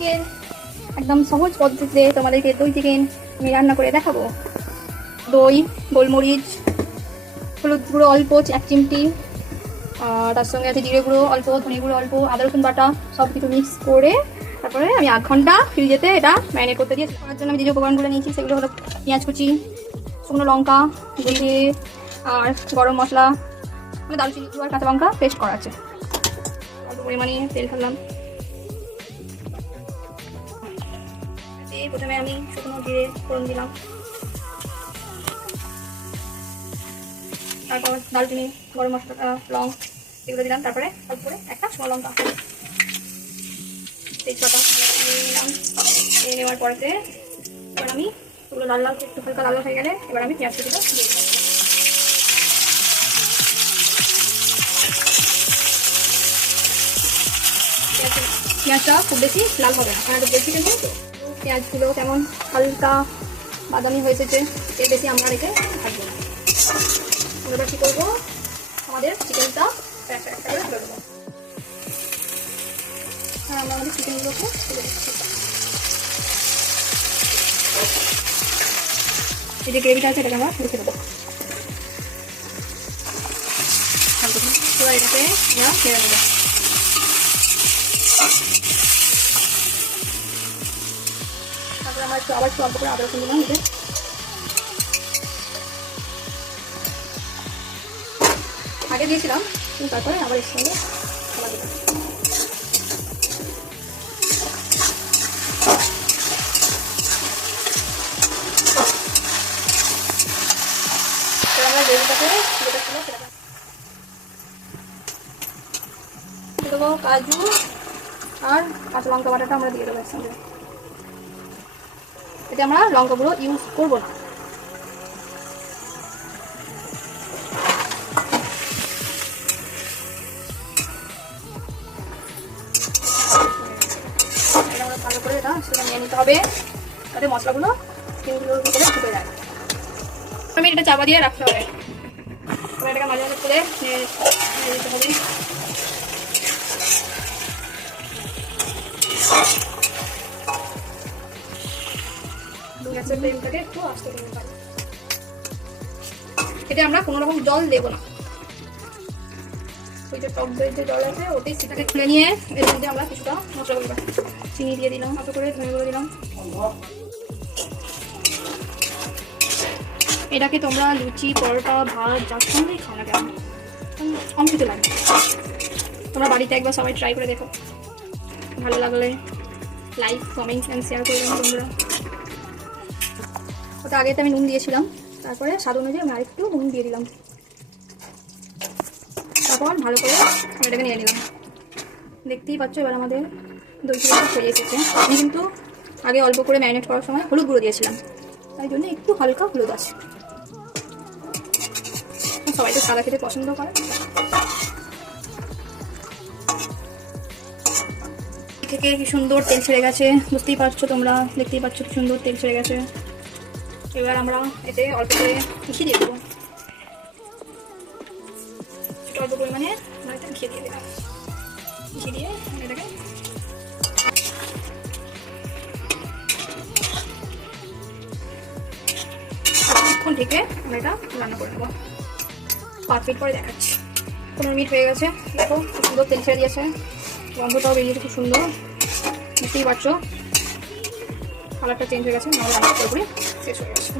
Chicken একদম সহজ পদ্ধতিতে তোমাদেরকে দই চিকেন আমি রান্না করে দেখাবো। দই, গোলমরিচ, হলুদ গুঁড়ো অল্প 1 চিমটি, আর তার সঙ্গে আছে জিরে গুঁড়ো অল্প, ধনে গুঁড়ো অল্প, আদা রসুন বাটা সব কিছু মিক্স করে তারপরে আমি 1 ঘন্টা ফ্রিজেতে এটা ম্যারিনেট করতে দিয়েছি। করার জন্য আমি যে উপকরণগুলো নিয়েছি সেগুলো হলো পেঁয়াজ কুচি, শুকনো লঙ্কা, জিরে আর গরম মশলা, মানে দারুচিনি আর কাঁচা লঙ্কা পেস্ট করা আছে। অল্প পরিমাণে তেল ফেললাম। প্রথমে আমি শুকনো জিরে ফোড়ন দিলাম, তারপর দারচিনি, গরম মশলা, লং এগুলো দিলাম, তারপরে অল্প করে একটা শুকনো লঙ্কা, তেজপাতা নিলাম। নিয়ে নেওয়ার পরেতে এবার আমি ওগুলো লাল লাল একটু হালকা লাল হয়ে গেলে এবার আমি পেঁয়াজ কুচিটা দিয়ে দিলাম। পেঁয়াজটা খুব বেশি লাল হবে না, কারণ বেশি কিন্তু পেঁয়াজগুলো কেমন হালকা বাদামি হয়ে এসেছে, এর বেশি আমরা রেখে থাকবো না। এবার কী করবো, আমাদের চিকেনটা একটা একটা করে তুলে দেবো। আর আমরা আমাদের চিকেনগুলোকে তুলে দিচ্ছি। এই যে গ্রেভিটা আছে এটাকে আমরা রেখে দেবো। এবার এটাকে আমরা ছেড়ে দেবো। তারপরে আমরা আবার একটু অল্প করে আদা রসুন দিলাম। আগে দিয়েছিলাম কিন্তু তারপরে আবার এর সঙ্গে আবার দিলাম। আমরা গ্রেভিটাকে যেটা ছিল সেটা দেবো, কাজু আর কাঁচা লঙ্কা বাটাটা আমরা দিয়ে দেবো এর সঙ্গে। এতে আমরা লঙ্কা গুঁড়ো ইউজ করবো না। ভালো করে এটা সেটা নিয়ে নিতে হবে যাতে মশলাগুলো চিকেনগুলোর ভিতরে ঢুকে যায়। আমি এটা চাপা দিয়ে রাখতে হবে। এবার এটাকে মাঝে মাঝে করে নিয়ে দিতে হবে। গ্যাসের ফ্লেমটাকে একটু আস্তে করতে পারি। এটা আমরা কোনো রকম জল দেবো না। ওই যে টক দইয়ের যে জল আছে ওতেই সেটাকে খুলে নিয়ে এর মধ্যে আমরা কিছুটা মশলা করবো। চিনি দিয়ে দিলাম, অল্প করে ধনে গুঁড়ো দিলাম। এটাকে তোমরা লুচি, পরোটা, ভাত যার সঙ্গেই খাও না কেন কম খেতে লাগে। তোমরা বাড়িতে একবার সবাই ট্রাই করে দেখো। ভালো লাগলে লাইক, কমেন্ট অ্যান্ড শেয়ার করে দেবেন তোমরা। ওটা আগে তো আমি নুন দিয়েছিলাম, তারপরে স্বাদ অনুযায়ী আমি আরেকটু নুন দিয়ে দিলাম। তারপর ভালো করে এটাকে নিয়ে নিলাম। দেখতেই পাচ্ছ এবার আমাদের দই চিকেনটা হয়ে এসেছে। আমি কিন্তু আগে অল্প করে ম্যারিনেট করার সময় হলুদ গুঁড়ো দিয়েছিলাম, তাই জন্য একটু হালকা হলুদ আছে। সবাই তো সাদা খেতে পছন্দ করে। থেকে কি সুন্দর তেল ছেড়ে গেছে, বুঝতেই পারছো তোমরা, দেখতেই পাচ্ছ কি সুন্দর তেল ছেড়ে গেছে। এবার আমরা এতে অল্প করে ঘি দিয়ে দেবো। অল্প পরিমাণে আমরা এটা ঘি দিয়ে দিলাম। ঘি দিয়ে এটাকে কিছুক্ষণ থেকে আমরা এটা রান্না করে নেবো। 5 মিনিট পরে দেখাচ্ছি। 15 মিনিট হয়ে গেছে। দেখো খুব সুন্দর তেল ছেড়ে দিয়েছে, গন্ধটাও বেরিয়েছে খুব সুন্দর। বুঝতেই পারছো কালারটা চেঞ্জ হয়ে গেছে, আমাদের রান্না পুরোপুরি শেষ হয়ে গেছে।